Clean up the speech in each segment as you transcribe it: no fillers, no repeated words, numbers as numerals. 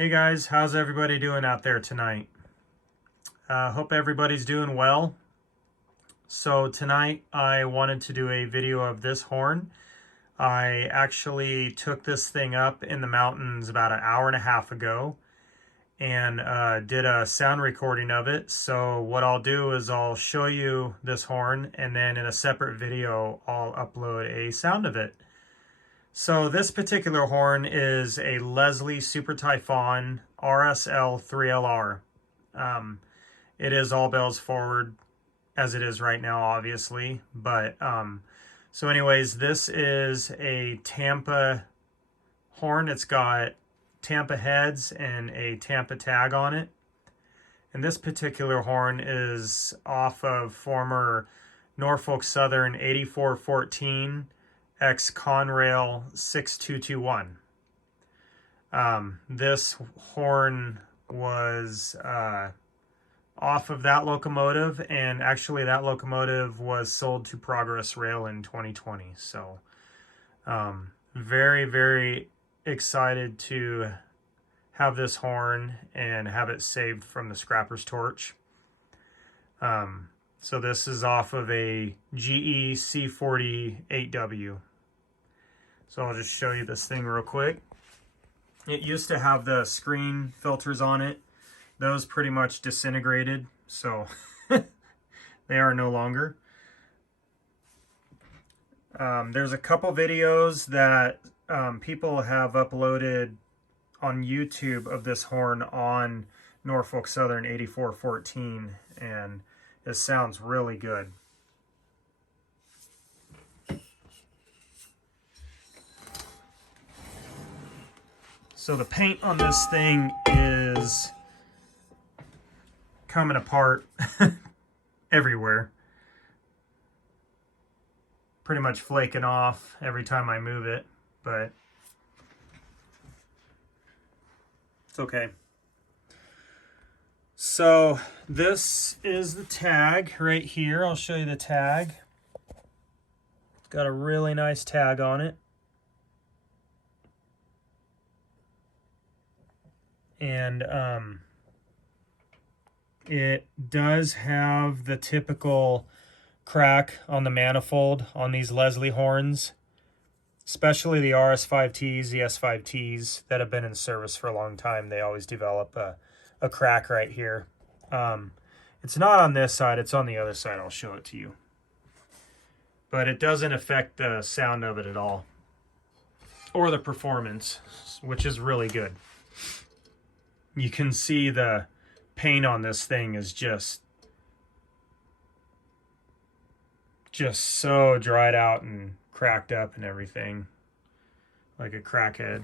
Hey guys, how's everybody doing out there tonight? Hope everybody's doing well. So tonight I wanted to do a video of this horn. I actually took this thing up in the mountains about an hour and a half ago and did a sound recording of it. So what I'll do is I'll show you this horn, and then in a separate video I'll upload a sound of it. So this particular horn is a Leslie Supertyfon RS3L. It is all bells forward as it is right now, obviously. But so anyways, this is a Tampa horn. It's got Tampa heads and a Tampa tag on it. And this particular horn is off of former Norfolk Southern 8414 X Conrail 6221. This horn was off of that locomotive, and actually that locomotive was sold to Progress Rail in 2020. So very, very excited to have this horn and have it saved from the scrapper's torch. So this is off of a GE C40 So I'll just show you this thing real quick. It used to have the screen filters on it. Those pretty much disintegrated, so they are no longer. There's a couple videos that people have uploaded on YouTube of this horn on Norfolk Southern 8414, and it sounds really good. So the paint on this thing is coming apart everywhere. Pretty much flaking off every time I move it, but it's okay. So this is the tag right here. I'll show you the tag. It's got a really nice tag on it. And it does have the typical crack on the manifold on these Leslie horns, especially the RS5Ts, the S5Ts that have been in service for a long time. They always develop a crack right here. It's not on this side, it's on the other side. I'll show it to you. But it doesn't affect the sound of it at all, or the performance, which is really good. You can see the paint on this thing is just so dried out and cracked up and everything, like a crackhead.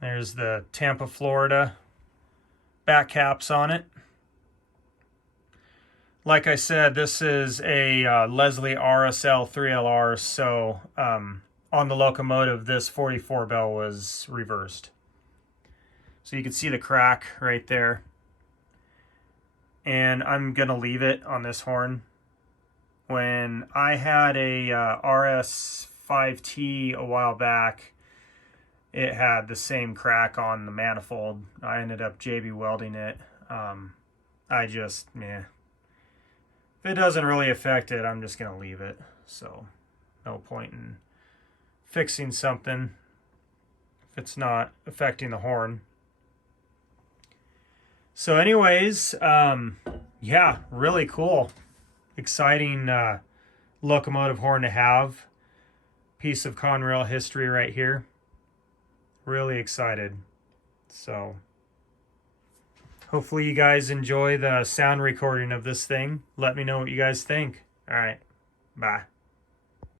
There's the Tampa, Florida back caps on it. Like I said, this is a Leslie RSL3LR, so on the locomotive, this 44 bell was reversed. So you can see the crack right there. And I'm going to leave it on this horn. When I had a RS5T a while back, it had the same crack on the manifold. I ended up JB welding it. If it doesn't really affect it, I'm just going to leave it. So no point in fixing something if it's not affecting the horn. So anyways, yeah, really cool. Exciting locomotive horn to have. Piece of Conrail history right here. Really excited. So hopefully you guys enjoy the sound recording of this thing. Let me know what you guys think. All right. Bye.